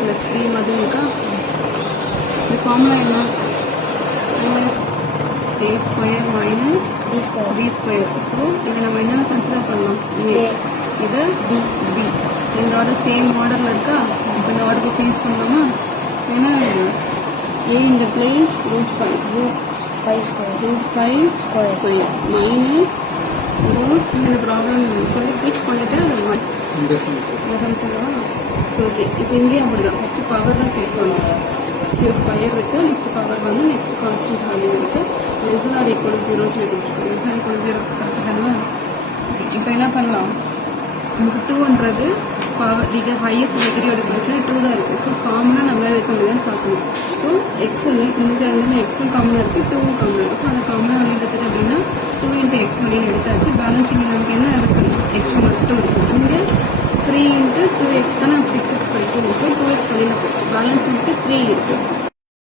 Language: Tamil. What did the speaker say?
ப்ளஸ் 3 மாதிரி இருக்கா. இந்த ஃபார்முலா என்ன? a square minus b square. So இதை நம்ம என்னென்ன கன்சிடர் பண்ணலாம்? இது b. இந்த ஆர்டர் சேம் ஆர்டரில் இருக்கா. இப்போ இந்த ஆர்டருக்கு சேஞ்ச் பண்ணலாமா? ஏன்னா இது a in the place √5 square minus இந்த ப்ராப்ளம் சொல்லி டீச் பண்ணிவிட்டு அது இந்த சம் சொல்லவா? ஓகே, இப்போ இங்கேயும் அப்படி தான். ஃபஸ்ட்டு பவர் தான் செக் பண்ணுவோம். q ஸ்கொயர் இருக்குது, நெக்ஸ்ட் பவர் வந்து நெக்ஸ்ட் கான்ஸ்டன்ட் வேல்யூ இருக்குது. லெஸ் ஈக்குவல் 0 சொல்லி கொடுத்துருக்கோம். லெஸ் ஈக்குவல் 0 கரெக்டாக. இப்போ என்ன பண்ணலாம்? நமக்கு 2ன்றது பவர் இது ஹையஸ்ட் டிகிரியோட ஃபங்க்ஷன் 2 தான் இருக்குது. ஸோ காமனாக நம்மளால் எடுக்க முடியாதுன்னு பார்க்கணும். ஸோ எக்ஸ் ஒன்று இந்த ரெண்டுமே எக்ஸும் காமனாக இருக்குது, 2வும் காமனாக இருக்குது. ஸோ அந்த காமனாக வெளியே எடுத்துட்டு அப்படின்னா 2 × x வெளியே எடுத்தாச்சு. பேலன்ஸ் இங்கே நமக்கு என்ன இருக்குது? எக்ஸ் மட்டும் இருக்குது. இங்கே 3 × 2x தான் நமக்கு 6x கிடைக்கும். ஸோ 2x வெளியில் போயிடுச்சு. பேலன்ஸ் நமக்கு 3 இருக்குது.